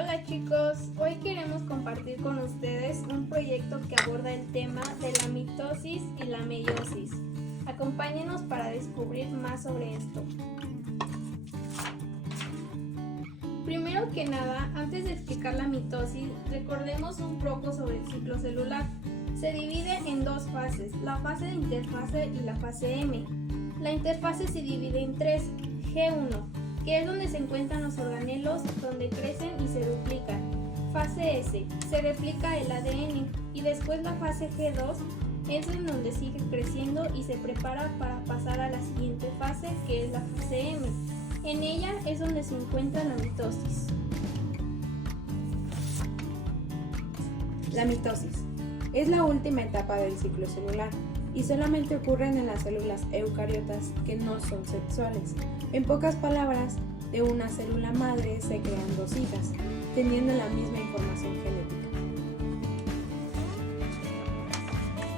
Hola chicos, hoy queremos compartir con ustedes un proyecto que aborda el tema de la mitosis y la meiosis. Acompáñenos para descubrir más sobre esto. Primero que nada, antes de explicar la mitosis, recordemos un poco sobre el ciclo celular. Se divide en dos fases, la fase de interfase y la fase M. La interfase se divide en tres, G1, que es donde se encuentran los organelos donde crecen y se duplican. Fase S, se replica el ADN y después la fase G2 es en donde sigue creciendo y se prepara para pasar a la siguiente fase que es la fase M. En ella es donde se encuentra la mitosis. La mitosis es la última etapa del ciclo celular y solamente ocurren en las células eucariotas que no son sexuales. En pocas palabras, de una célula madre se crean dos hijas, teniendo la misma información genética.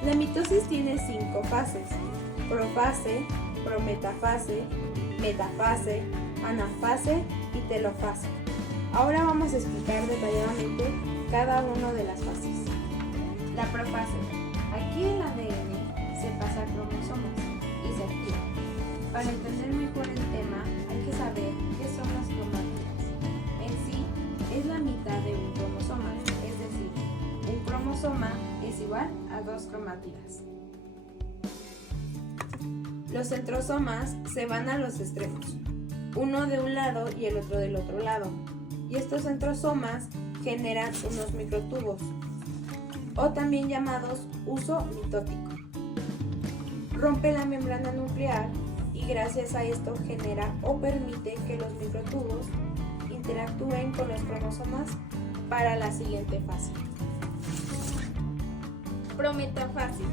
La mitosis tiene 5 fases: profase, prometafase, metafase, anafase y telofase. Ahora vamos a explicar detalladamente cada una de las fases. La profase. Aquí el ADN se pasa a cromosomas y se activa. Para entender mejor el tema, hay que saber qué son las cromátidas. En sí, es la mitad de un cromosoma, es decir, un cromosoma es igual a 2 cromátidas. Los centrosomas se van a los extremos, uno de un lado y el otro del otro lado, y estos centrosomas generan unos microtubos, o también llamados uso mitótico. Rompe la membrana nuclear y gracias a esto genera o permite que los microtubos interactúen con los cromosomas para la siguiente fase. Prometafase.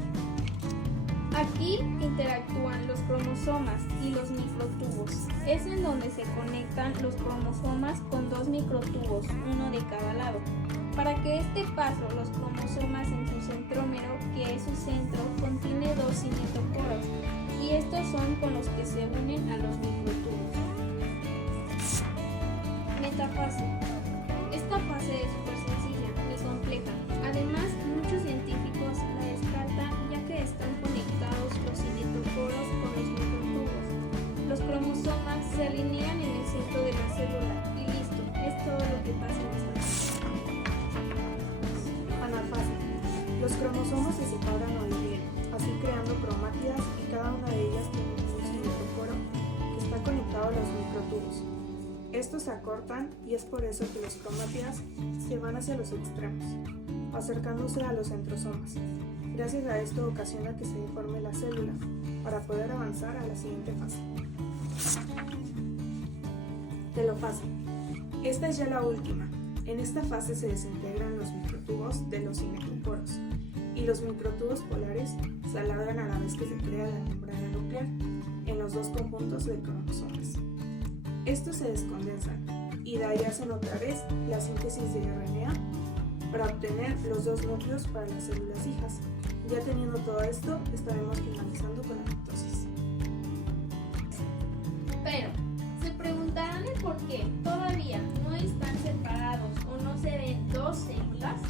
Aquí interactúan los cromosomas y los microtubos. Es en donde se conectan los cromosomas con 2 microtubos, uno de cada lado. Para que este paso, los cromosomas en su centrómero, que es su centro, contiene 2 cinetocoros, y estos son con los que se unen a los microtubos. Metafase. Esta fase es súper sencilla y compleja. Además, muchos científicos la descartan ya que están conectados los cinetocoros con los microtubos. Los cromosomas se alinean en el centro de la célula y listo, es todo lo que pasa en esta fase. Anafase. Los cromosomas se separan o dividen, así creando cromátidas y cada una de ellas tiene un cinetocoro que está conectado a los microtubos. Estos se acortan y es por eso que los cromátidas se van hacia los extremos, acercándose a los centrosomas. Gracias a esto ocasiona que se deforme la célula para poder avanzar a la siguiente fase. Telofase. Esta es ya la última. En esta fase se desintegran los microtubos de los cinetocoros y los microtubos polares se alargan a la vez que se crea la membrana nuclear en los 2 conjuntos de cromosomas. Estos se descondensan y de ahí hacen otra vez la síntesis de RNA para obtener los 2 núcleos para las células hijas. Ya teniendo todo esto, estaremos finalizando con la mitosis. Pero, se preguntarán el por qué todavía no están separados o no se ven 2 células.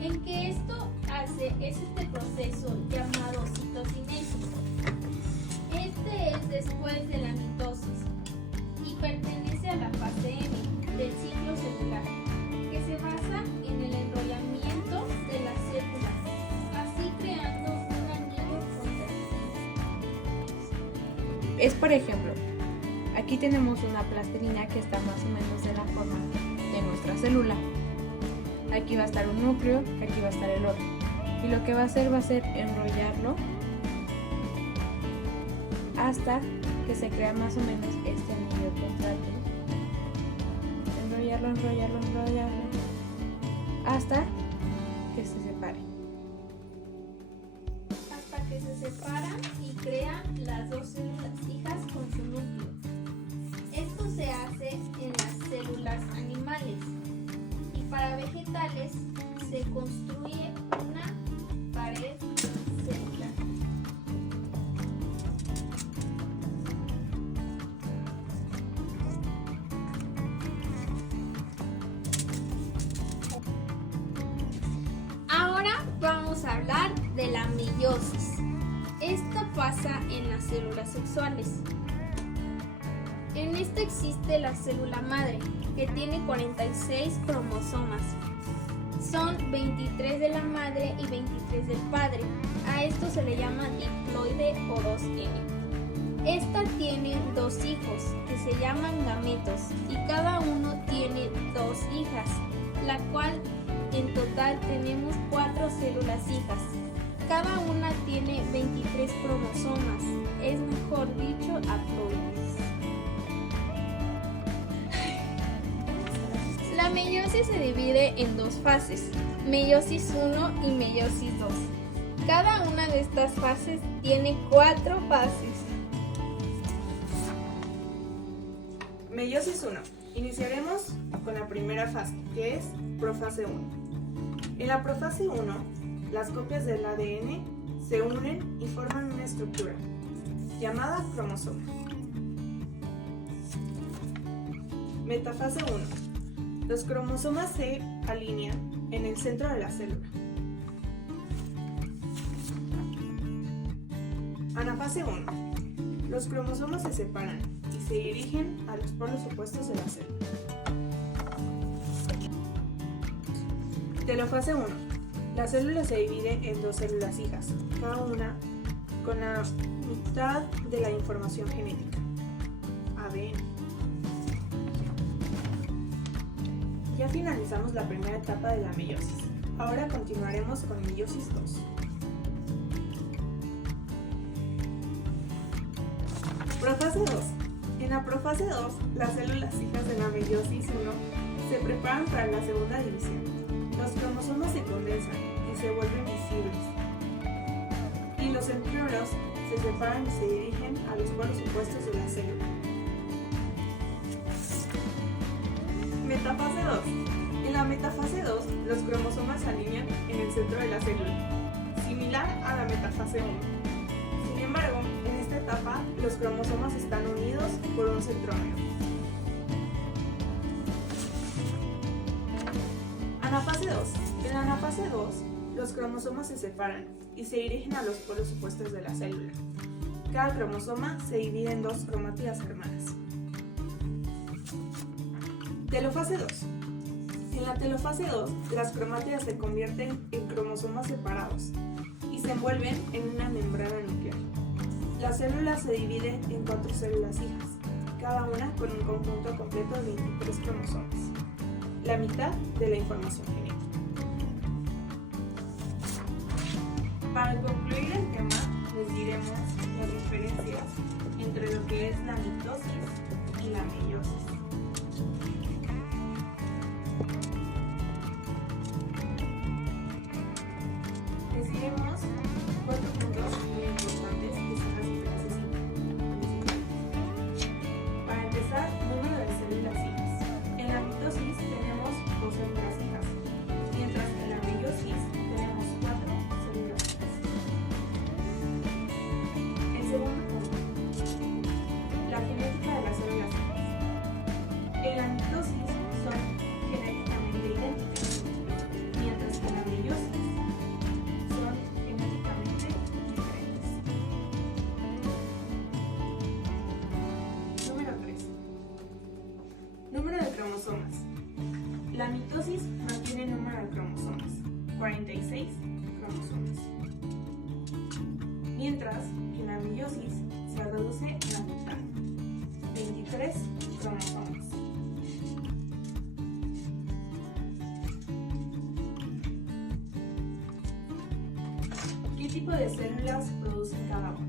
En que esto hace es este proceso llamado citocinesis. Este es después de la mitosis y pertenece a la fase M del ciclo celular, que se basa en el enrollamiento de las células, así creando un anillo convergente. Es por ejemplo, aquí tenemos una plastilina que está más o menos de la forma de nuestra célula. Aquí va a estar un núcleo, aquí va a estar el otro. Y lo que va a hacer enrollarlo hasta que se crea más o menos este anillo contráctil. Enrollarlo hasta que se separe. Hasta que se separan y crean las 2 células hijas con su núcleo. Esto se hace en las células animales y para vegetales se construye una pared celular. vamos a hablar de la meiosis. Esta pasa en las células sexuales. En esta existe la célula madre, que tiene 46 cromosomas. Son 23 de la madre y 23 del padre. A esto se le llama diploide o 2N. Esta tiene 2 hijos, que se llaman gametos, y cada uno tiene 2 hijas, la cual en total tenemos 4 células hijas. Cada una tiene 23 cromosomas, es mejor dicho, haploides. La meiosis se divide en 2 fases, meiosis 1 y meiosis 2. Cada una de estas fases tiene 4 fases. Meiosis 1. Iniciaremos con la primera fase, que es profase 1. En la profase 1, las copias del ADN se unen y forman una estructura llamada cromosoma. Metafase 1. Los cromosomas se alinean en el centro de la célula. Anafase 1. Los cromosomas se separan y se dirigen a los polos opuestos de la célula. Telofase 1. La célula se divide en 2 células hijas, cada una con la mitad de la información genética, ADN. Ya finalizamos la primera etapa de la meiosis. Ahora continuaremos con meiosis 2. Profase 2. En la profase 2, las células hijas de la meiosis 1 se preparan para la segunda división. Los cromosomas se condensan y se vuelven visibles. Y los centriolos se separan y se dirigen a los polos opuestos de la célula. Metafase 2. En la metafase 2, los cromosomas se alinean en el centro de la célula, similar a la metafase 1. Sin embargo, en esta etapa, los cromosomas están unidos por un centrómero. Anafase 2. En la anafase 2, los cromosomas se separan y se dirigen a los polos opuestos de la célula. Cada cromosoma se divide en 2 cromátidas hermanas. Telofase 2. En la telofase 2, las cromátidas se convierten en cromosomas separados y se envuelven en una membrana nuclear. La célula se divide en 4 células hijas, cada una con un conjunto completo de 23 cromosomas, la mitad de la información genética. Para concluir el tema, les diremos las diferencias entre lo que es la mitosis y la meiosis. Les diremos 4 puntos muy importantes que son las diferencias principales. Para empezar, número de células hijas. En la mitosis tenemos 2 células hijas, mientras que en la meiosis tenemos 4 células hijas. El segundo punto, la genética de las células hijas. En la mitosis son genéticamente idénticas, mientras que en la meiosis son genéticamente diferentes. Número 3. Número de cromosomas. La mitosis mantiene el número de cromosomas, 46 cromosomas. Mientras que en la meiosis se reduce la mitad, 23 cromosomas. ¿Qué tipo de células producen cada una?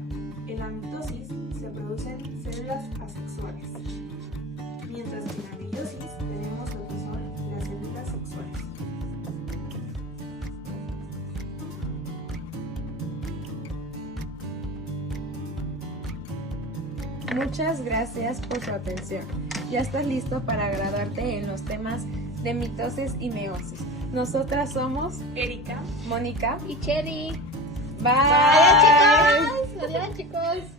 En la mitosis se producen células asexuales, mientras que en la meiosis tenemos lo que son las células sexuales. Muchas gracias por su atención. Ya estás listo para graduarte en los temas de mitosis y meiosis. Nosotras somos Erika, Mónica Y Cherry. Bye. Adiós, chicos. Adiós, chicos.